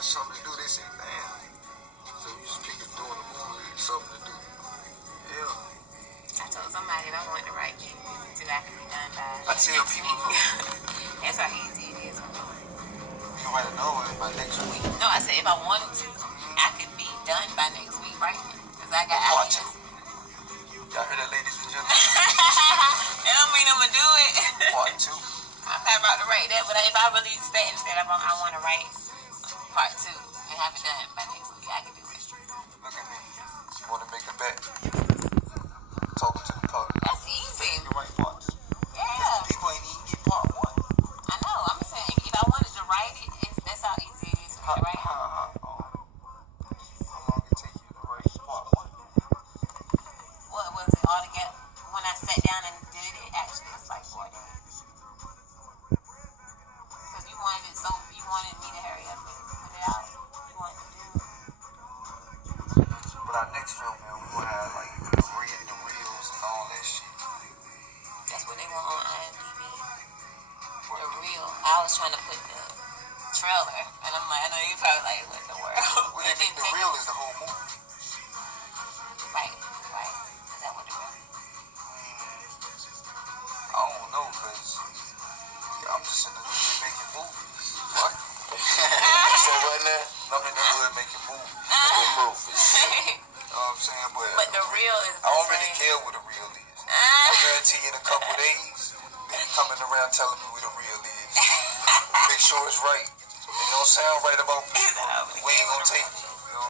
for something to do, they say, damn. So you just pick it during the movie, something to do. Yeah. I told somebody if I wanted to write it, I could be done by. I tell people, look, that's how easy it is. you can write a novel by next week. No, I said if I wanted to, I could be done by next week writing it. Because I got Part ideas. 2. Y'all heard that, ladies and gentlemen? That don't mean I'm going to do it. Part 2. I'm not about to write that, but if I really stay and said I want to write part 2 and have it done by next week, I can do it. Look at me. You want to make a bet? Talking to the public. That's easy. You can write part 2. Yeah. People ain't even get part 1. I know. I'm saying if I wanted to write it, that's how easy it is for me to write it. How long it take you to write part 1? What was it all together? When I sat down and did it, actually, it's like 4 days. Because you wanted me to hurry up and put it out. You wanted to do it. But our next film, man, we gonna have like the reels and all that shit. That's what they want on IMDb. What? The reel. I was trying to put the trailer, and I'm like, I know you probably like, what in the world? What they think the reel is the whole movie? Right. Is that what the reel is? I don't know, cause I'm just in the hood making movies. What? So what now? I'm in the hood making movies. Making movies. You know what I'm saying? But the reel is I don't really care what a reel is. I guarantee in a couple days, they be coming around telling me what a reel is. Make sure it's right. If it don't sound right about people, we ain't gonna take it.